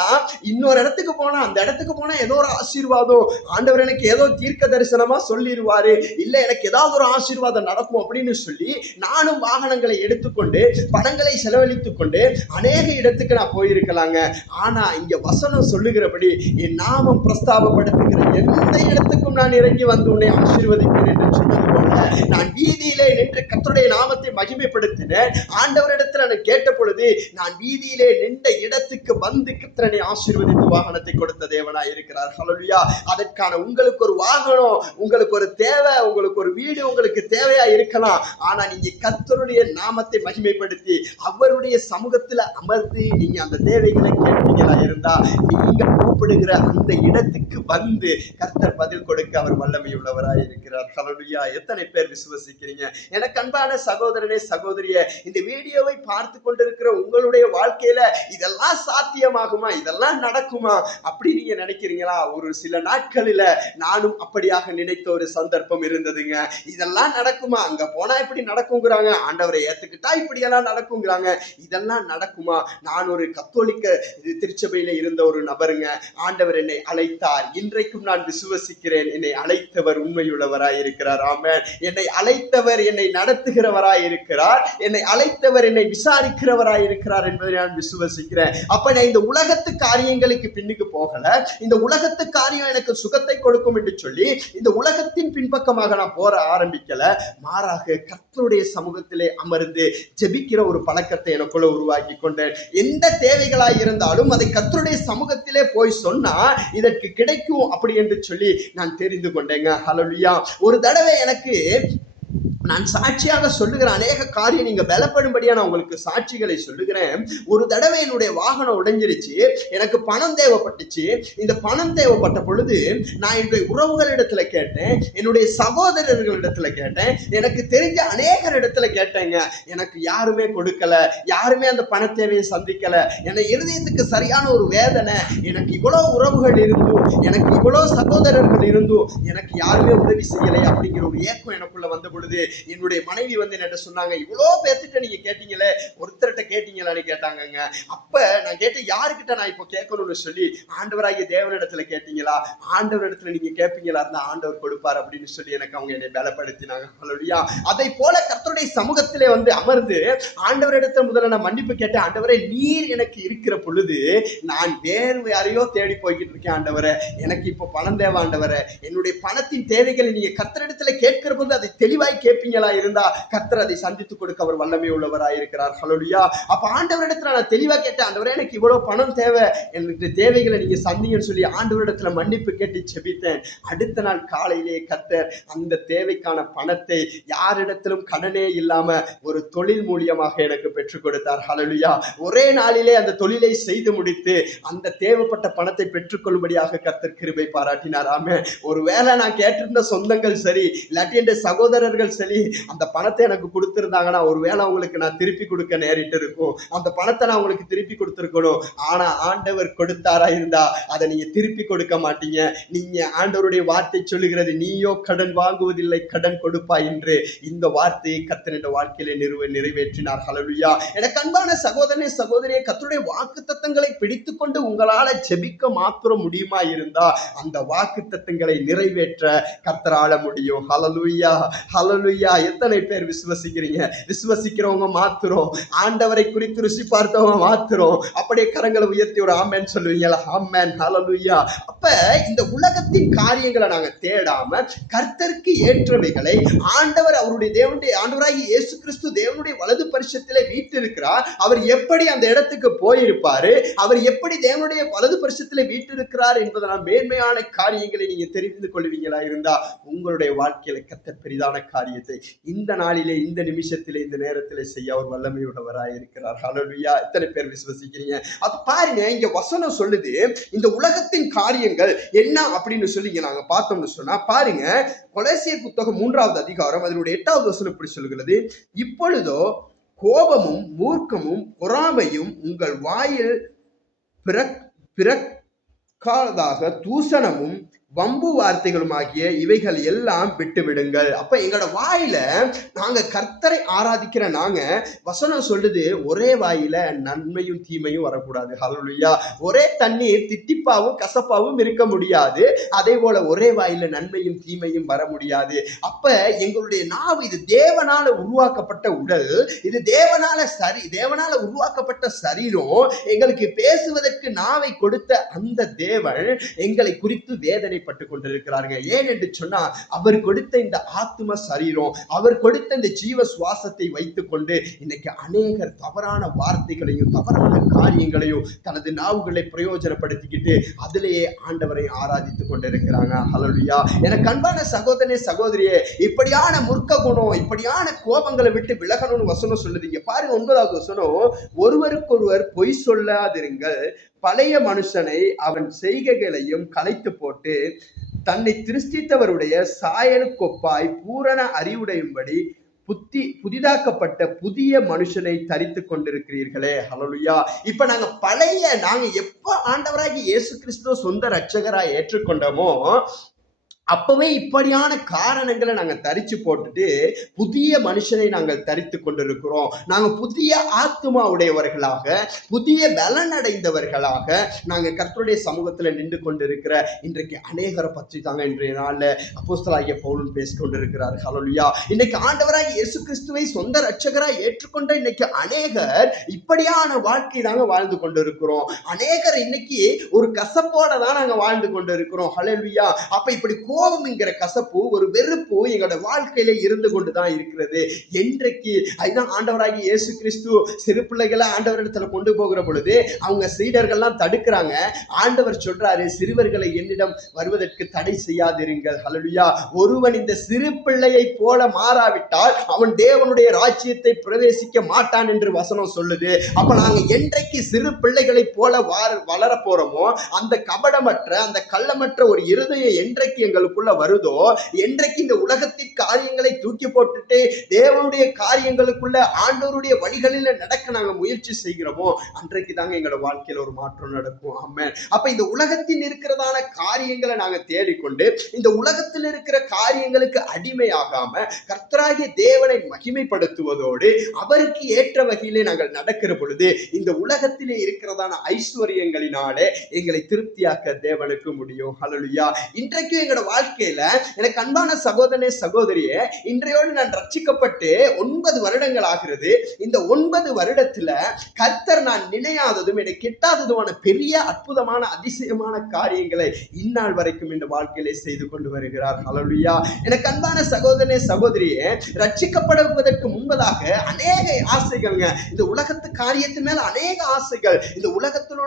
இன்னொரு இடத்துக்கு போனா, அந்த இடத்துக்கு போனா ஏதோ ஒரு ஆசீர்வாதம், ஆண்டவர் எனக்கு ஏதோ தீர்க்க தரிசனமா சொல்லிடுவாரு, இல்ல எனக்கு ஏதாவது ஒரு ஆசீர்வாதம் நடக்கும் அப்படின்னு சொல்லி நானும் வாகனங்களை எடுத்துக்கொண்டு பணங்களை செலவழித்துக் கொண்டு அநேக இடத்துக்கு நான் போயிருக்கலாங்க. ஆனா இங்க வசனம் சொல்லுகிறபடி என் நாமம் பிரஸ்தாபப்படுத்துகிற எந்த இடத்துக்கும் நான் இறங்கி வந்து உன்னை ஆசீர்வதிப்பேன் என்று சொன்னது போல நான் வீதியிலே நின்று கர்த்தருடைய நாமத்தை மகிமைப்படுத்தினேன். ஆண்டவரிடத்தில் நான் கேட்ட பொழுது நான் வீதியிலே நின்ற இடத்துக்கு வந்து கர்த்தரை ஆசீர்வதித்து வாகனத்தை கொடுத்த தேவனாய் இருக்கிறார். ஹல்லேலூயா. அதற்கான உங்களுக்கு ஒரு வாகனம், உங்களுக்கு ஒரு தேவை, உங்களுக்கு ஒரு வீடு உங்களுக்கு தேவையா இருக்கலாம். ஆனா நீங்க கர்த்தருடைய நாமத்தை மகிமைப்படுத்தி அவருடைய சமூகத்துல அமர்ந்து நீங்க அந்த தேவைகளை கேட்டீங்களா இருந்தா நீங்க கூப்பிடுகிற அந்த இடத்துக்கு வந்து கர்த்தர் பதில் கொடுக்க அவர் வல்லமை உள்ளவராய் இருக்கிறார். ஹல்லேலூயா. எத்தனை பேர் விசுவசிக்கிறீங்க? எனக்கு அன்பான சகோதரனே சகோதரியே, இந்த வீடியோவை பார்த்து கொண்டிருக்கிற உங்களுடைய வாழ்க்கையில இதெல்லாம் சாத்தியமாகுமா, இதெல்லாம் நடக்குமா அப்படி நீங்க நினைக்கிறீங்களா? ஒரு சில நாட்களில நானும் அப்படியாக நினைத்த ஒரு சந்தர்ப்பம் இருந்ததுங்க. இதெல்லாம் நடக்குமா, அங்க போனா இப்படி நடக்குங்கிறாங்க, ஆண்டவரை ஏத்துக்கிட்டா இப்படியெல்லாம் நடக்குங்கிறாங்க, இதெல்லாம் நடக்குமா? நான் ஒரு கத்தோலிக்க திருச்சபையில இருந்த ஒரு நபருங்க. ஆண்டவர் என்னை அழைத்தார். இன்றைக்கும் நான் விசுவசிக்கிறேன், என்னை அழைத்தவர் உண்மையுள்ளவராய் இருக்கிறார். ஆமென். என்னை அழைத்தவர் என்னை நடத்துகிறவராய் இருக்கிறார், என்னை அழைத்தவர் என்னை விசாரிக்கிறவராய் இருக்கிறார் என்பதை நான் விசுவசிக்கிறேன். அப்ப நான் இந்த உலகத்து காரியங்களுக்கு பின்னுக்கு போகல. இந்த உலகத்து காரியம் எனக்கு சுகத்தை கொடுக்கும் என்று சொல்லி இந்த உலகத்தின் பின்பக்கமாக நான் போற ஆரம்பிக்கல. மாறாக கர்த்தருடைய சமூகத்திலே அமர்ந்து ஜெபிக்கிற ஒரு பழக்கத்தை எனக்குள்ள உருவாக்கி கொண்டேன். எந்த தேவைகளாய் இருந்தாலும் அதை கர்த்தருடைய சமூகத்திலே போய் சொன்னா இதற்கு கிடைக்கும் அப்படி என்று சொல்லி நான் தெரிந்து கொண்டேங்க. ஹல்லேலூயா. ஒரு தடவை எனக்கு நான் சாட்சியாக சொல்லுகிற அநேக காரியம் நீங்க பலப்படும்படியா நான் உங்களுக்கு சாட்சிகளை சொல்லுகிறேன். ஒரு தடவை என்னுடைய வாகனம் உடைஞ்சிருச்சு, எனக்கு பணம் தேவைப்பட்டுச்சு. இந்த பணம் தேவைப்பட்ட பொழுது நான் என்னுடைய உறவுகளிடத்துல கேட்டேன், என்னுடைய சகோதரர்களிடத்துல கேட்டேன், எனக்கு தெரிஞ்ச அநேகர் இடத்துல கேட்டேங்க. எனக்கு யாருமே கொடுக்கல, யாருமே அந்த பண தேவையை சந்திக்கல. என் இருதயத்துக்கு சரியான ஒரு வேதனை. எனக்கு இவ்வளவு உறவுகள் இருந்தும், எனக்கு இவ்வளவு சகோதரர்கள் இருந்தும் எனக்கு யாருமே உதவி செய்யலை அப்படிங்கிற ஒரு ஏக்கம் எனக்குள்ள வந்த பொழுது என்னுடைய மனைவி வந்து என்ன சொன்னாங்க, இவ்வளோ பேர்த்திட்ட நீங்க கேட்டீங்களே, ஒருத்தர்கிட்ட கேட்டீங்களான்னு கேட்டாங்கங்க. அப்ப நான் கேட்டேன், யாருக்கிட்ட நான் இப்போ கேட்கணும்னு சொல்லி, ஆண்டவராகிய தேவனிடத்துல கேட்டீங்களா? ஆண்டவரிடத்துல நீங்க கேட்பீங்களா இருந்தா ஆண்டவர் கொடுப்பார் அப்படின்னு சொல்லி எனக்கு அவங்க என்னை பலப்படுத்தினாங்க. ஹல்லேலூயா. அதை போல கர்த்தருடைய சமூகத்திலே வந்து அமர்ந்து ஆண்டவரிடத்துல முதல்ல நான் மன்னிப்பு கேட்டேன். ஆண்டவரே, நீர் எனக்கு இருக்கிற பொழுது நான் வேறு யாரையோ தேடி போய்கிட்டு இருக்கேன். ஆண்டவரே, எனக்கு இப்போ பணம் தேவை. ஆண்டவரே, என்னுடைய பணத்தின் தேவைகளை நீங்க கர்த்தரிடத்துல கேட்கிற போது அதை தெளிவாய் கேட்பீங்களா இருந்தா கர்த்தர் அதை சந்தித்து கொடுக்க அவர் வல்லமை உள்ளவராய் இருக்கிறார். ஹல்லேலூயா. அப்ப ஆண்டவரிடத்துல நான் தெளிவா கேட்டேன், ஆண்டவரே எனக்கு இவ்வளவு பணம் தேவை, எனக்கு தேவைகளை நீங்க சந்திங்கன்னு சொல்லி ஆண்டவரிடத்துல மன்னிப்பு கேட்டு ஜெபித்தேன். அடுத்த நாள் காலையிலே கர்த்தர் அந்த தேவைக்கான பணத்தை யாரிடத்திலும் கடனே இல்லாம ஒரு தொழில் மூலியமாக எனக்கு பெற்றுக் கொடுத்தார். ஹல்லேலூயா. ஒரே நாளிலே அந்த தொழிலை செய்து முடித்து அந்த தேவைப்பட்ட பணத்தை பெற்றுக்கொள்ளும்படியாக கர்த்தர் கிருபை பாராட்டினார். ஆமென். ஒருவேளை நான் கேட்டிருந்த சொந்தங்கள் சரி, இல்லாட்டி என் சகோதரர்கள் சரி அந்த பணத்தை எனக்கு கொடுத்திருந்தாங்கன்னா ஒருவேளை உங்களுக்கு நான் திருப்பி கொடுக்க நேரிட்டு இருக்கும். அந்த பணத்தை நான் உங்களுக்கு திருப்பி கொடுத்திருக்கணும். ஆனா ஆண்டவர் கொடுத்தாரா இருந்தா அதை நீங்க திருப்பி கொடுக்க மாட்டீங்க. நீங்க ஆண்டவருடைய வார்த்தை சொல்லுகிறது, நீயோ கடன் வாங்குவதில்லை கடன் கொடுப்பாய் என்று. இந்த வார்த்தையை கர்த்தர் என்ற வாழ்க்கையிலே நிறைவேற்றினார். ஹல்லேலூயா. எனக்கு அன்பான சகோதரனே சகோதரியே, கர்த்தருடைய வாக்குத்தத்தங்களை பிடித்துக்கொண்டு உங்களால ஜெபிக்க மாத்திரம் முடியுமா இருந்தா அந்த வாக்குத்தத்தங்களை நிறைவேற்ற கர்த்தரால முடியும். ஹல்லேலூயா. ஹல்லேலூயா. எத்தனை பேர் விசுவசிக்கிறீங்க? விசுவசிக்கிறவங்க மாத்திரம், ஆண்டவரை குறித்து ருசி பார்த்தவங்க மாத்திரம் அப்படியே கரங்களை உயர்த்தி ஒரு ஆமென் சொல்லுவீங்களா? ஆமென். ஹல்லேலூயா. அப்ப இந்த உலகத்தின் காரியங்களை நாங்க தேடாம கர்த்தருக்கு ஏற்றவைகளை ஆண்டவர், அவருடைய தேவனுடைய ஆண்டவராகி இயேசு கிறிஸ்து தேவனுடைய வலது பரிசத்திலே வீற்றிருக்கிறார். அவர் எப்படி அந்த இடத்துக்கு போயிருப்பாரு, அவர் எப்படி தேவனுடைய வலது பரிசத்திலே வீற்றிருக்கிறார் என்பதனால் மேன்மையான காரியங்களை நீங்க தெரிந்து கொள்வீங்களா இருந்தா உங்களுடைய வாழ்க்கையில கர்த்தர் பெரிதான காரியத்தை இந்த நாளிலே, இந்த நிமிஷத்திலே, இந்த நேரத்திலே செய்ய அவர் வல்லமையுள்ளவராய் இருக்கிறார். ஹல்லேலூயா. எத்தனை பேர் விசுவசிக்கிறீங்க? அப்ப பாருங்க, இங்க வசனம் சொல்லுது இந்த உலகத்தின் காரியங்கள் என்ன அப்படின்னு சொல்லி நாங்க பார்த்தோம்னு சொன்னா பாருங்க, கொலோசியர் புத்தகம் 3வது அதிகாரம் அதனுடைய 8வது வசனம் இப்படி சொல்லுகிறது, இப்பொழுதோ கோபமும் மூர்க்கமும் பொறாமையும் உங்கள் வாயில் பிறக்காததாக தூசணமும் வம்பு வார்த்தைகளும் ஆகிய இவைகள் எல்லாம் விட்டு விடுங்கள். அப்ப எங்களோட வாயில நாங்க கர்த்தரை ஆராதிக்கிற நாங்க வசனம் சொல்லுது, ஒரே வாயில நன்மையும் தீமையும் வரக்கூடாது. ஹல்லேலூயா. ஒரே தண்ணீர் தித்திப்பாவும் கசப்பாவும் இருக்க முடியாது. அதே போல ஒரே வாயில நன்மையும் தீமையும் வர முடியாது. அப்ப எங்களுடைய நாவு இது தேவனால உருவாக்கப்பட்ட உடல், இது தேவனால உருவாக்கப்பட்ட சரீரம். எங்களுக்கு பேசுவதற்கு நாவை கொடுத்த அந்த தேவன் எங்களை குறித்து வேதனை பட்டு கொண்டிருக்கிறார்கள். ஏன் என்று சொன்னா, அவர் கொடுத்த இந்த ஆத்ம சரீரம், அவர் கொடுத்த இந்த ஜீவ சுவாசத்தை வைத்துக் கொண்டு இன்னைக்கு அநேகர் தவறான வார்த்தைகளையும் தவறான காரியங்களையும் தனது நாவுகளை பிரயோஜனப்படுத்திக்கிட்டு அதிலேயே ஆண்டவரை ஆராதித்துக் கொண்டிருக்கிறாங்க. ஹல்லேலூயா. எனக்கு அன்பான சகோதரனே சகோதரியே, இப்படியான மூர்க்க குணம், இப்படியான கோபங்களை விட்டு விலகணும்னு வசனம் சொல்லுதீங்க. பாருங்க 9வது வசனம், ஒருவருக்கொருவர் பொய் சொல்லாதிருங்கள், பழைய மனுஷனை அவன் செய்கைகளையும் களைத்து போட்டு தன்னை திருஷ்டித்தவருடைய சாயலுக்கொப்பாய் பூரண அறிவுடையும்படி புதிதாக்கப்பட்ட புதிய மனுஷனை தரித்து கொண்டிருக்கிறீர்களே. ஹல்லேலூயா. இப்ப நாங்க எப்ப ஆண்டவராகி இயேசு கிறிஸ்துவ சொந்த ரட்சகராய் ஏற்றுக்கொண்டோமோ அப்பவே இப்படியான காரணங்களை நாங்கள் தரிச்சு போட்டுட்டு புதிய மனுஷனை நாங்கள் தரித்து கொண்டிருக்கிறோம். நாங்கள் புதிய ஆத்துமா உடையவர்களாக, புதிய பலன் அடைந்தவர்களாக நாங்கள் கர்த்தருடைய சமூகத்தில் நின்று கொண்டிருக்கிற இன்றைக்கு அநேகரை பற்றி தாங்க இன்றைய நாளில் அப்போஸ்தலனாகிய பவுல் பேசிக்கொண்டிருக்கிறார். ஹல்லேலூயா. இன்னைக்கு ஆண்டவராகி இயேசு கிறிஸ்துவை சொந்த ரட்சகராய் ஏற்றுக்கொண்ட இன்னைக்கு அநேகர் இப்படியான வாழ்க்கை தாங்க வாழ்ந்து கொண்டிருக்கிறோம். அநேகர் இன்னைக்கு ஒரு கசப்போட தான் நாங்கள் வாழ்ந்து கொண்டிருக்கிறோம். ஹல்லேலூயா. அப்ப இப்படி கோபம் என்கிற கசப்பு, ஒரு வெறுப்பு எங்களோட வாழ்க்கையில இருந்து கொண்டுதான் இருக்கிறது. என்றைக்கு அதுதான் ஆண்டவராகி இயேசு கிறிஸ்து சிறு பிள்ளைகளை ஆண்டவரிடத்துல கொண்டு போகிற பொழுது அவங்க சீடர்கள்லாம் தடுக்கிறாங்க. ஆண்டவர் சொல்றாரு, சிறுவர்களை என்னிடம் வருவதற்கு தடை செய்யாதிருங்கள். ஹல்லேலூயா. ஒருவன் இந்த சிறு பிள்ளையை போல மாறாவிட்டால் அவன் தேவனுடைய ராஜ்யத்தை பிரவேசிக்க மாட்டான் என்று வசனம் சொல்லுது. அப்ப நாங்க என்றைக்கு சிறு பிள்ளைகளை போல வளர போறோமோ, அந்த கபடமற்ற, அந்த கள்ளமற்ற ஒரு இருதயம் என்றைக்கு எங்களுக்குள்ள வருதோ, என்றைக்கு இந்த உலகத்தின் காரியங்களை தூக்கி போட்டுட்டு தேவனுடைய காரியங்களுக்குள்ள ஆண்டவருடைய வழிகளில் நடக்க நாங்க முயற்சி செய்கிறோமோ, அன்றைக்கு தாங்க எங்களோட வாழ்க்கையில ஒரு மாற்றம் நடக்கும். ஆமென். அப்ப இந்த உலகத்தில் இருக்கிறதான காரியங்களை நாங்க தேடிக்கொண்டு இந்த உலகத்தில் இருக்கிற காரியங்களுக்கு அடிமையாகாம கர்த்தராகிய தேவனை மகிமைப்படுத்துவதோடு அவருக்கு ஏற்ற வகையிலே நாங்கள் நடக்கிற பொழுது இந்த உலகத்திலே இருக்கிறதான ஐஸ்வர்யங்களினாலே எங்களை திருப்தியாக்க தேவனுக்கு முடியும். ஹல்லேலூயா. இன்றைக்கு எங்களோட வாழ்க்கையில எனக்கு அன்பான சகோதரனே சகோதரியே, இன்றையோடு நான் ரட்சிக்கப்பட்டு 9 வருடங்கள் ஆகிறது. இந்த 9 வருடத்துல கர்த்தர் நான் நினையாததும் எனக்கு கிட்டாததுமான பெரிய அற்புதமான அதிசயமான காரியங்களை இந்நாள் வரைக்கும் இந்த வாழ்க்கையிலே செய்து கொண்டு வருகிறார். ஹல்லேலூயா. எனக்கு அன்பான சகோதரனே சகோதரியே, ரட்சிக்கப்படுவதற்கு முன்பதாக அநேக ஆசைகள்ங்க, இந்த உலகத்து காரியத்து மேல அநேக ஆசைகள், இந்த உலகத்தில்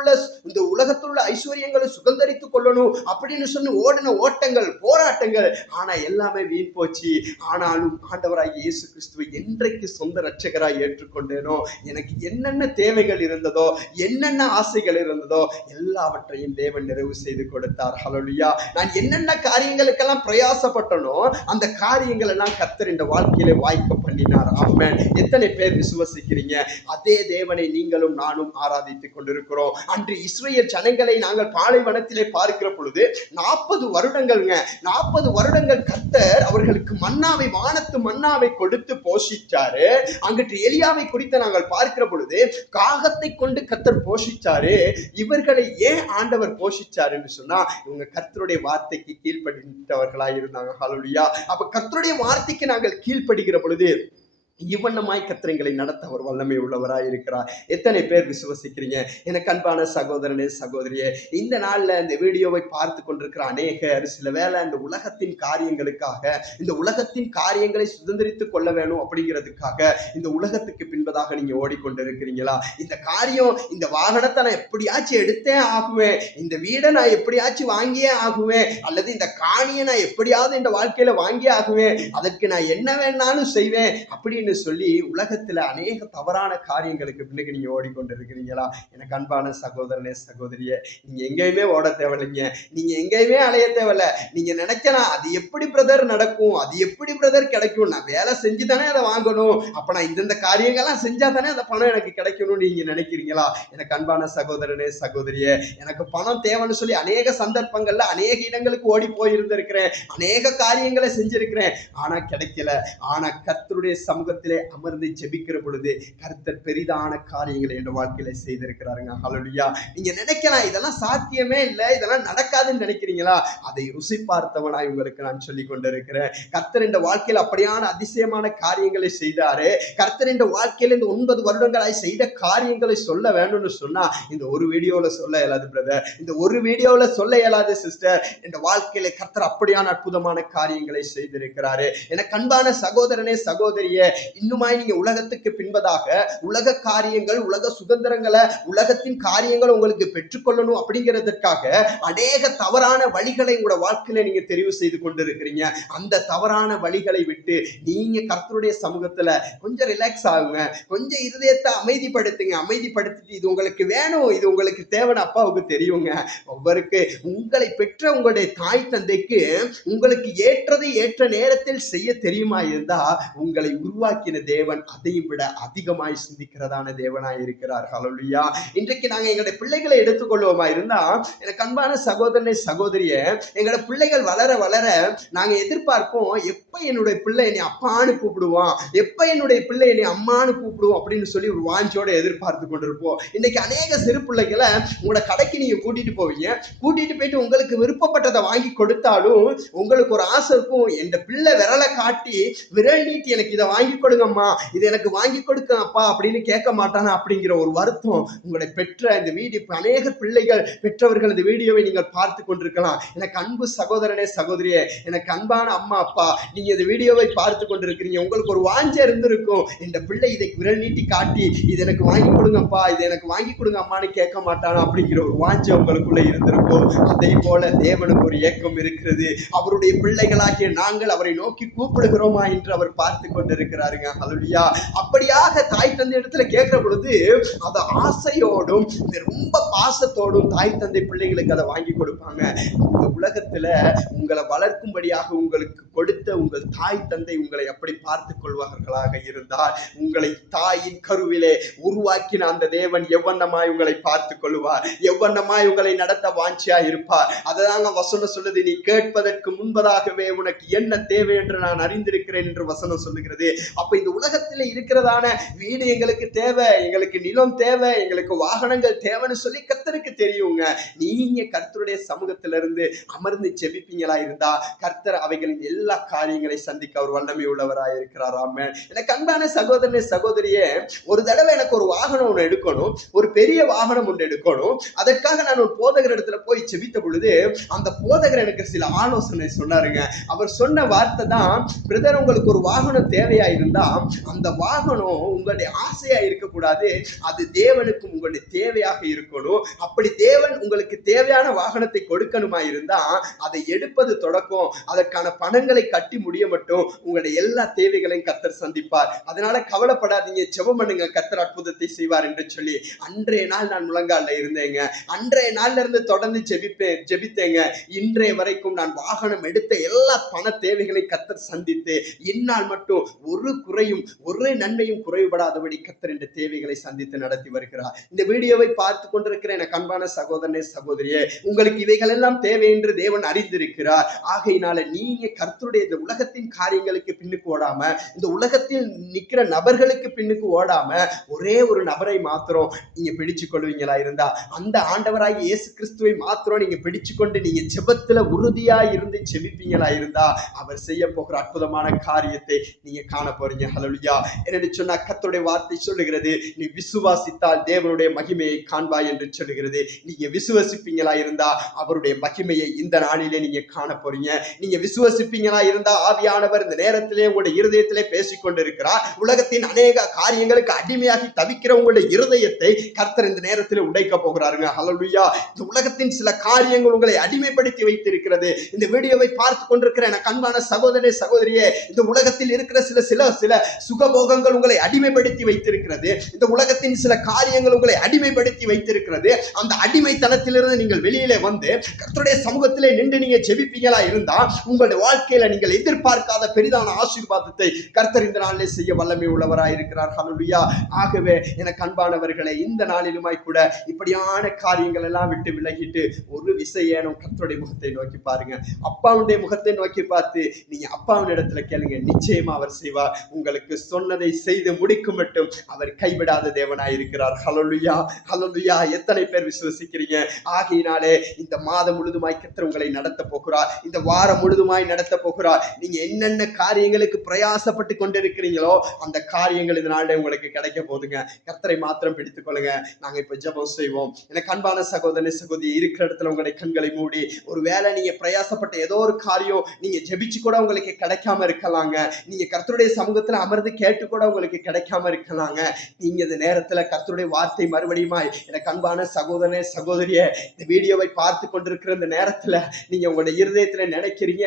உள்ள ஐஸ்வர்யங்களை சுகந்தரித்துக் கொள்ளணும் அப்படின்னு சொல்லி ஓடின ஓட்டங்கள், போராட்டங்கள், ஆனா எல்லாமே வீண் போச்சு. ஆனாலும் ஆண்டவராகிய இயேசு கிறிஸ்துவை என்றைக்கு சொந்த ரட்சகராய் ஏற்றுக்கொண்டேனோ, எனக்கு என்னென்ன தேவைகள் இருந்ததோ, என்னென்ன ஆசைகள் இருந்ததோ எல்லாவற்றையும் தேவன் நிறைவு செய்து கொடுத்தார். ஹல்லேலூயா. நான் என்னென்ன காரியங்களுக்கெல்லாம் பிரயாசப்பட்டனோ அந்த காரியங்கள் எல்லாம் கர்த்தர் இந்த வாழ்க்கையில வாய்க்க பண்ணினார். ஆமென். எத்தனை பேர் விசுவசிக்கிறீங்க? அதே தேவனை நீங்களும் நானும் ஆராதித்துக் கொண்டிருக்கிறோம். அன்று இஸ்ரவேல் ஜனங்களை நாங்கள் பாலைவனத்திலே பார்க்கிற பொழுது 40 வருடங்கள்ங்க, 40 வருடங்கள் கர்த்தர் அவர்களுக்கு மன்னாவை, வானத்து மன்னாவை கொடுத்து போஷிச்சாரு. அங்கிட்டு எலியாவை குறித்து நாங்கள் பார்க்கிற பொழுது காகத்தை கொண்டு கர்த்தர் போஷிச்சாரு. இவர்களை ஏன் ஆண்டவர் போஷிச்சார் என்று சொன்னா, இவங்க கர்த்தருடைய வார்த்தைக்கு கீழ்ப்படிந்தவர்களாய் இருந்தாங்க. ஹல்லேலூயா. அப்ப கர்த்தருடைய வார்த்தைக்கு நாங்கள் கீழ்ப்படுகிற பொழுது இவ்வண்ணமாய் கர்த்தரை நடத்த அவர் வல்லமை உள்ளவராய் இருக்கிறார். எத்தனை பேர் விசுவசிக்கிறீங்க? எனக்கு அன்பான சகோதரனே சகோதரியே, இந்த நாள்ல இந்த வீடியோவை பார்த்து கொண்டிருக்கிற அநேகர் சில வேளை இந்த உலகத்தின் காரியங்களுக்காக, இந்த உலகத்தின் காரியங்களை சுதந்திரித்துக் கொள்ள வேணும் அப்படிங்கிறதுக்காக இந்த உலகத்துக்கு பின்பதாக நீங்க ஓடிக்கொண்டிருக்கிறீங்களா? இந்த காரியம், இந்த வாகனத்தை நான் எப்படியாச்சும் எடுத்தே ஆகுவேன், இந்த வீடை நான் எப்படியாச்சும் வாங்கியே ஆகுவேன், அல்லது இந்த காணியை நான் எப்படியாவது இந்த வாழ்க்கையில வாங்கியே ஆகுவேன், அதற்கு நான் என்ன வேணாலும் செய்வேன் அப்படின்னு அப்படின்னு சொல்லி உலகத்துல அநேக தவறான காரியங்களுக்கு பின்னுக்கு நீங்க ஓடிக்கொண்டிருக்கிறீங்களா? எனக்கு அன்பான சகோதரனே சகோதரியே, நீங்க எங்கேயுமே ஓட தேவையில்லைங்க. நீங்க எங்கேயுமே அலைய தேவையில்ல. நீங்க நினைக்கலாம், அது எப்படி பிரதர் நடக்கும், அது எப்படி பிரதர் கிடைக்கும், நான் வேலை செஞ்சு தானே அதை வாங்கணும், அப்ப நான் இந்த காரியங்கள்லாம் செஞ்சா தானே அந்த பணம் எனக்கு கிடைக்கணும்னு நீங்க நினைக்கிறீங்களா? எனக்கு அன்பான சகோதரனே சகோதரியே, எனக்கு பணம் தேவைன்னு சொல்லி அநேக சந்தர்ப்பங்கள்ல அநேக இடங்களுக்கு ஓடி போயிருந்திருக்கிறேன், அநேக காரியங்களை செஞ்சிருக்கிறேன், ஆனா கிடைக்கல. ஆனா கர்த்தருடைய சமூகத்திலே அமர்ந்து ஜெபிக்கிற பொழுது கர்த்தர் பெரிதான காரியங்களை என் வாழ்க்கையில செய்திருக்கிறாருங்க. ஹல்லேலூயா. நீங்க நினைக்கலாம் இதெல்லாம் சாத்தியமே இல்லை, இதெல்லாம் நடக்காதுன்னு நினைக்கிறீங்களா? அதை ருசி பார்த்தவனாய் உங்களுக்கு நான் சொல்லிக் கொண்டிருக்கிறேன். கர்த்தர் இந்த வாழ்க்கையில் அப்படியான அதிசயமான காரியங்களை செய்தாரு. கர்த்தர் இந்த வாழ்க்கையில இந்த 9 வருடங்களாய் செய்த காரியங்களை சொல்ல வேண்டும்னு சொன்னா இந்த ஒரு வீடியோல சொல்ல இயலாது பிரதர், இந்த ஒரு வீடியோல சொல்ல இயலாது சிஸ்டர். இந்த வாழ்க்கையில கர்த்தர் அப்படியான அற்புதமான காரியங்களை செய்திருக்கிறாரு. எனக்கு அன்பான சகோதரனே சகோதரியே, இன்னுமாய் நீங்க உலகத்துக்கு பின்பதாக உலக காரியங்கள், உலக சுதந்திரங்களை, உலகத்தின் காரியங்கள் உங்களுக்கு பெற்றுக்கொள்ளணும் அப்படிங்கிறதுக்காக அநேக தவறான வழிகளை உங்களோட வாழ்க்கையில நீங்க தெரிவு செய்து கொண்டிருக்கிறீங்க. அந்த தவறான வழிகளை விட்டு நீங்க கர்த்தருடைய சமூகத்துல கொஞ்சம் ரிலாக்ஸ் ஆகுங்க, கொஞ்சம் இருதயத்தை அமைதிப்படுத்துங்க. அமைதிப்படுத்திட்டு இது உங்களுக்கு வேணும், இது உங்களுக்கு தேவைன்னு அப்பாவுக்கு தெரியுங்க. ஒவ்வொருக்கு உங்களை பெற்ற உங்களுடைய தாய் தந்தைக்கு உங்களுக்கு ஏற்றதை ஏற்ற நேரத்தில் செய்ய தெரியுமா இருந்தா உங்களை உருவாக்கின தேவன் அதையும் விட அதிகமாய் சிந்திக்கிறதான தேவனாய் இருக்கிறார். ஹல்லேலூயா. இன்றைக்கு நாங்க எங்களுடைய பிள்ளைகளை எடுத்துக்கொள்வோமா இருந்தா, எனக்கு அன்பான சகோதரனே சகோதரியே, எங்களோட பிள்ளைகள் வளர வளர நாங்க எதிர்பார்ப்போம், எப்ப என்னுடைய பிள்ளை என்னை அப்பான்னு கூப்பிடுவான், எப்ப என்னுடைய பிள்ளை என்னை அம்மான்னு கூப்பிடுவோம் அப்படின்னு சொல்லி ஒரு வாஞ்சோட எதிர்பார்த்து கொண்டிருப்போம். இன்னைக்கு அநேக சிறு பிள்ளைகளை உங்களோட கடைக்கு நீங்க கூட்டிட்டு போவீங்க, கூட்டிட்டு போயிட்டு உங்களுக்கு விருப்பப்பட்டதை வாங்கி கொடுத்தாலும் உங்களுக்கு ஒரு ஆசை இருக்கும், என் பிள்ளை விரலை காட்டி விரல் நீட்டி எனக்கு இதை வாங்கி கொடுங்கம்மா, இது எனக்கு வாங்கி கொடுக்க அப்பா அப்படின்னு கேட்க மாட்டானா அப்படிங்கிற ஒரு வருத்தம் உங்களை பெற்ற இந்த வீடியோ அநேக பிள்ளைகள் பெற்றவர்கள் இந்த வீடியோவை நீங்கள் பார்த்து கொண்டிருக்கலாம். எனக்கு அன்பு சகோதரனே சகோதரியே, எனக்கு அன்பான அம்மா அப்பா, நீங்க இந்த வீடியோவை பார்த்து கொண்டிருக்கிறீங்க, உங்களுக்கு ஒரு வாஞ்ச இருந்திருக்கும், இந்த பிள்ளை இதை விரல் நீட்டி காட்டி இது எனக்கு வாங்கி கொடுங்கப்பா, இது எனக்கு வாங்கி கொடுங்க அம்மான்னு கேட்க மாட்டானா அப்படிங்கிற ஒரு வாஞ்ச உங்களுக்குள்ள இருந்திருக்கும். அதே போல தேவனுக்கு ஒரு ஏக்கம் இருக்கிறது. அவருடைய பிள்ளைகளாகிய நாங்கள் அவரை நோக்கி கூப்பிடுகிறோமா என்று அவர் பார்த்து கொண்டிருக்கிறாருங்க. ஹல்லேலூயா. அப்படியாக தாய் தந்தை இடத்துல கேட்கிற பொழுது அதை ஆசையோடும் ரொம்ப பாசத்தோடும் தாய் தந்தை பிள்ளைகளுக்கு அதை வாங்கி கொடுப்பாங்க. இந்த உலகத்துல உங்களை வளர்க்கும்படியாக உங்களுக்கு கொடுத்த உங்கள் தாய் தந்தை உங்களை அப்படி பார்த்துக் கொள்வார்களாக இருந்தால், உங்களை தாயின் கருவிலே உருவாக்கின அந்த தேவன் எவ்வண்ணமாய் உங்களை பார்த்துக் கொள்வார், எவ்வண்ணமாய் உங்களை நடத்த வாஞ்சியா இருப்பார். அததாங்க வசனம் சொல்லுது, நீ கேட்பதற்கு முன்பதாகவே உனக்கு என்ன தேவை என்று நான் அறிந்திருக்கிறேன் என்று வசனம் சொல்லுகிறது. அப்ப இந்த உலகத்துல இருக்கிறதான வீடு எங்களுக்கு தேவை, எங்களுக்கு நிலம் தேவை, எங்களுக்கு வாகனங்கள் தேவைன்னு சொல்லி கர்த்தருக்கு தெரியுங்க. நீங்க கர்த்தருடைய சமூகத்திலிருந்து அமர்ந்து ஜெபிப்பீங்களா இருந்தா கர்த்தர் அவைகளின் எல்லா காரியங்களை சந்திக்க அவர் வல்லமை உள்ளவராய் இருக்கிறார். ஆமென். எனக்கு அன்பான சகோதரனே சகோதரியே, ஒரு தடவை எனக்கு ஒரு வாகனம் ஒன்று எடுக்கணும், ஒரு பெரிய வாகனம் ஒன்று எடுக்கணும். அதற்காக நான் ஒரு போதகர் இடத்துல போய் ஜெபித்த பொழுது அந்த போதகர் எனக்கு சில ஆலோசனை சொன்னாருங்க. அவர் சொன்ன வார்த்தை தான், பிரதர் உங்களுக்கு ஒரு வாகனம் தேவையா இருந்தா அந்த வாகனம் உங்களுடைய ஆசையா இருக்கக்கூடாது, அது தேவனுக்கும் உங்களுடைய தேவையாக இருக்கணும். அப்படி தேவன் உங்களுக்கு தேவையான வாகனத்தை கொடுக்கணுமா இருந்தா அதை எடுப்பது தொடக்கம், அதற்கான பணங்களை கட்டி முடிய மட்டும் உங்களுடைய எல்லா தேவைகளையும் கர்த்தர் சந்திப்பார். அதனால கவலைப்படாதீங்க, ஜெபம் பண்ணுங்க, கர்த்தர் அற்புதத்தை செய்வார் என்று சொல்லி அன்றைய நாள் நான் முழங்கால இருந்தேங்க. அன்றைய நாள்ல இருந்து தொடர்ந்து ஜெபித்தேங்க. இன்றைய வரைக்கும் நான் வாகனம் எடுத்த எல்லா பண தேவைகளை கர்த்தர் சந்தித்து இந்நாள் மட்டும் ஒரு குறையும் ஒரு நன்மையும் குறைபடாதபடி கர்த்தர் இந்த தேவைகளை சந்தித்து நடத்தி வருகிறார். இந்த வீடியோவை பார்த்து கொண்டிருக்கிற எனக்கு அன்பான சகோதரனே சகோதரியே, உங்களுக்கு இவைகள் எல்லாம் தேவை என்று தேவன் அறிந்திருக்கிறார். ஆகையினால நீங்க கர்த்தருடைய இந்த உலகத்தின் காரியங்களுக்கு பின்னுக்கு ஓடாம, இந்த உலகத்தில் நிக்கிற நபர்களுக்கு பின்னுக்கு ஓடாம ஒரே ஒரு நபரை மாத்திரம் நீங்க பிடிச்சு கொள்வீங்களா இருந்தா அந்த ஆண்டவராகிய இயேசு கிறிஸ்துவை மாத்திரம் நீங்க பிடிச்சு கொண்டு நீங்க ஜெபத்துல உறுதியா இருந்து ஜெபிப்பீங்களா இருந்தா அவர் செய்ய போகிற அற்புதமான காரியத்தை நீங்க காண போறீங்க. ஹல்லேலூயா. என்னன்னு சொன்னா கர்த்தருடைய வார்த்தை சொல்லுகிறது, நீ விசுவாசித்தால் தேவனுடைய மகிமையை காண்பாய் என்று சொல்லுகிறது. நீங்க விசுவாசிப்பீங்களா இருந்தா அவருடைய மகிமையை இந்த நாளிலே நீங்க காண போறீங்க. நீங்க விசுவாசிப்பீங்களா இருந்தா ஆவியானவர் இந்த நேரத்திலே உங்களுடைய இருதயத்திலே பேசிக் கொண்டிருக்கிறார். உலகத்தின் அநேக காரியங்களுக்கு அடிமையாகி தவிக்கிற உங்களுடைய இருதயத்தை கர்த்தர் இந்த நேரத்திலே உடைக்க போகிறாருங்க. ஹல்லேலூயா. இந்த உலகத்தின் சில காரியங்கள் உங்களை அடிமைப்படுத்தி வைத்திருக்கிறது. இந்த வீடியோவை பார்த்து கொண்டிருக்கிற எனக்கு அன்பான சகோதரனே சகோதரியே, இந்த உலகத்தில் இருக்கிற சில சில சுகபோகங்கள் உங்களை அடிமைப்படுத்தி வைத்திருக்கிறது. இந்த உலகத்தின் சில காரியங்கள் உங்களை அடிமைப்படுத்தி வைத்திருக்கிறது. அந்த அடிமைத்தனத்திலிருந்து நீங்கள் வெளியிலே வந்து கர்த்தருடைய சமூகத்திலே நின்று நீங்க ஜெபிப்பீங்களா இருந்தா உங்களுடைய வாழ்க்கையில நீங்கள் எதிர்பார்க்காத பெரிதான ஆசீர்வாதத்தை கர்த்தர் இந்த நாளிலே செய்ய வல்லமை உள்ளவராய் இருக்கிறார். ஹல்லேலூயா. ஆகவே எனக்கு அன்பானவர்களே, இந்த நாளிலுமாய் கூட இப்படியான காரியங்கள் எல்லாம் விட்டு விலகிட்டு ஒரு விசையேனும் கர்த்தருடைய முகத்தை நோக்கி பாருங்க. அப்பாவுடைய முகத்தை நோக்கி பார்த்து நீங்க அப்பாவின் இடத்துல கேளுங்க, நிச்சயமா அவர் செய்வார். உங்களுக்கு சொன்னதை செய்து முடிக்கும் மட்டும் அவர் கைவிடாத தேவனாய் இருக்கிறார். ஹல்லேலூயா, ஹல்லேலூயா. எத்தனை பேர் விசுவசிக்கிறீங்க? ஆகையினாலே இந்த மாதம் முழுதுமாய் கர்த்தர் உங்களை நடத்த போகிறார். இந்த வாரம் முழுதுமாய் நடத்த போகிறார். நீங்க என்னென்ன காரியங்களுக்கு பிரயாசப்பட்டு கொண்டிருக்கிறீங்களோ அந்த காரியங்கள் இந்த நாளிலே உங்களுக்கு கிடைக்க போதுங்க. கர்த்தரை மாத்திரம் பிடித்துக் கொள்ளுங்க. நாங்க இப்ப ஜெபம் செய்வோம். எனக்கு அன்பான சகோதரனே சகோதரி, இருக்கிற இடத்துல உங்களுடைய கண்களை மூடி, ஒரு வேளை நீங்க பிரயாசப்பட்ட ஏதோ ஒரு காரியம் நீங்க ஜெபிச்சு கூட உங்களுக்கு கிடைக்காம இருக்கலாங்க. நீங்க கர்த்தருடைய சமூகத்துல அமர்ந்து கேட்டு கூட உங்களுக்கு கிடைக்காம இருக்கலாங்க. நீங்க இந்த நேரத்துல கர்த்தருடைய வார்த்தை மறுபடியுமாய் எனக்கு அன்பான சகோதரனே சகோதரியே, இந்த வீடியோவை பார்த்து கொண்டிருக்கிற இந்த நேரத்துல நீங்க உங்களுடைய இருதயத்துல நினைக்கிறீங்க,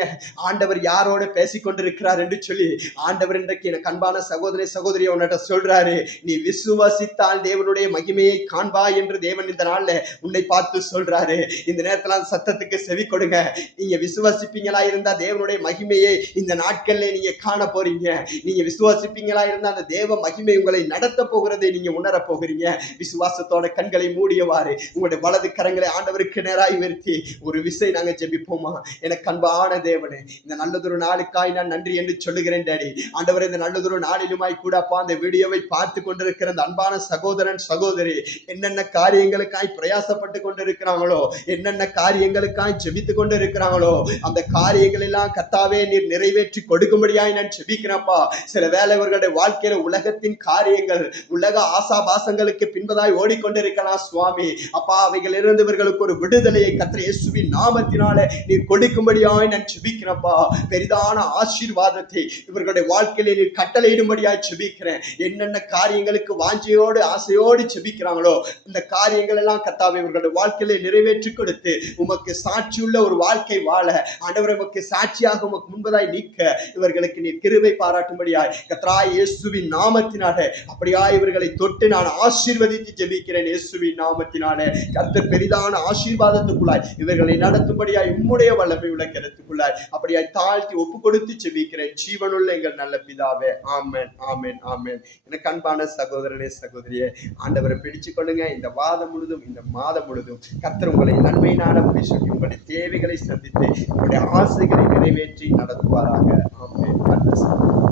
ஆண்டவர் யாரோட பேசிக் கொண்டிருக்கிறார் என்று சொல்லி. ஆண்டவர் இன்றைக்கு எனக்கு அன்பான சகோதரே சகோதரியை உன்னிட்ட சொல்றாரு, நீ விசுவாசித்தால் தேவனுடைய மகிமையை காண்பாய் என்று தேவன் இந்த நாள்ல உன்னை பார்த்து சொல்றாரு. இந்த நேரத்துல அந்த சத்தத்துக்கு செவி கொடுங்க. நீங்க விசுவாசிப்பீங்களா இருந்தா தேவனுடைய மகிமையை இந்த நாட்கள்ல நீங்க காண போறீங்க. நீங்க விசுவாசிப்பீங்களா இருந்தா அந்த தேவ மகிமை உங்களை நடத்த போகிறதை நீங்க உணர போகிறீங்க. விசுவாசத்தோட கண்களை மூடியவாறு உங்களுடைய வலது கரங்களை ஆண்டவருக்கு நேராய் உயர்த்தி ஒரு விசை நாங்க ஜெபிப்போமா? எனக்கு அன்பான தேவனே, இந்த நல்லதொரு நாளுக்காய் நான் நன்றி என்று சொல்லுகிறேன் டாடி. ஆண்டவர், இந்த நல்லதொரு நாளிலுமாய் கூட அப்பா அந்த வீடியோவை பார்த்து கொண்டிருக்கிற அந்த அன்பான சகோதரன் சகோதரி என்னென்ன காரியங்களுக்காய் பிரயாசப்பட்டு கொண்டிருக்கிறாங்களோ, என்னென்ன காரியங்களுக்காய் ஜெபித்து கொண்டு இருக்கிறாங்களோ, அந்த காரியங்கள் எல்லாம் கர்த்தாவே நீர் நிறைவேற்றி கொடுக்கும்படியாய் நான் ஜெபிக்கிறேன்ப்பா. சில வேளை இவர்களுடைய வாழ்க்கையில உலகத்தின் காரியங்கள், உலக ஆசாபாசங்களுக்கு பின்பதாய் ஓடிக்கொண்டிருக்கலாம் சுவாமி. அப்பா, அவைகள் இருந்து இவர்களுக்கு ஒரு விடுதலையை கர்த்தர் இயேசுவின் நாமத்தினாலே நீர் கொடுக்கும்படியாய் நான் ஜெபிக்கிறேன்ப்பா. பெரிதான ஆசீர்வாதத்தை இவர்களுடைய வாழ்க்கையில நீர் கட்டளையிடும்படியாய் ஜெபிக்கிறேன். என்னென்ன காரியங்களுக்கு வாஞ்சையோடு ஆசையோடு ஜெபிக்கிறாங்களோ இந்த காரியங்கள் எல்லாம் கர்த்தாவே இவர்களுடைய வாழ்க்கையில நிறைவேற்றி கொடுத்து உமக்கு சாட்சியுள்ள ஒரு வாழ்க்கை வாழ ஆண்டவரே உமக்கு சாட்சியாக உமக்கு முன்பதாய் நிற்க இவர்களுக்கு நீர் கிருபை பாராட்டும்படியாய் கர்த்தராகிய இயேசுவின் நாமத்தினாலே அப்படியாய் இவர்களை தொட்டு நான் ஆசீர்வதித்து ஜெபிக்கிறேன். இயேசுவின் நாமத்தினாலே கர்த்தர் பெரிதான ஆசீர்வாதத்துக்குள்ளாய் இவர்களை நடத்தும்படியாய் உம்முடைய வல்லமை உள்ள கருத்துக்குள்ளாய் அப்படியாய் தாழ்த்தி ஒப்பு கொடுத்து ஜெபிக்கிறேன். ஜீவனுள்ள எங்கள் நல்ல பிதாவே, ஆமென், ஆமென், ஆமென். எனக்கு அன்பான சகோதரனே சகோதரியே, ஆண்டவரை பிடிச்சு கொள்ளுங்க. இந்த வாதம் முழுதும் இந்த மாதம் முழுதும் கர்த்தர் உங்களை நன்மையினால சொல்லி உங்களுடைய தேவைகளை சந்தித்து உங்களுடைய ஆசைகளை நிறைவேற்றி நடத்துவாராக. ஆமென்.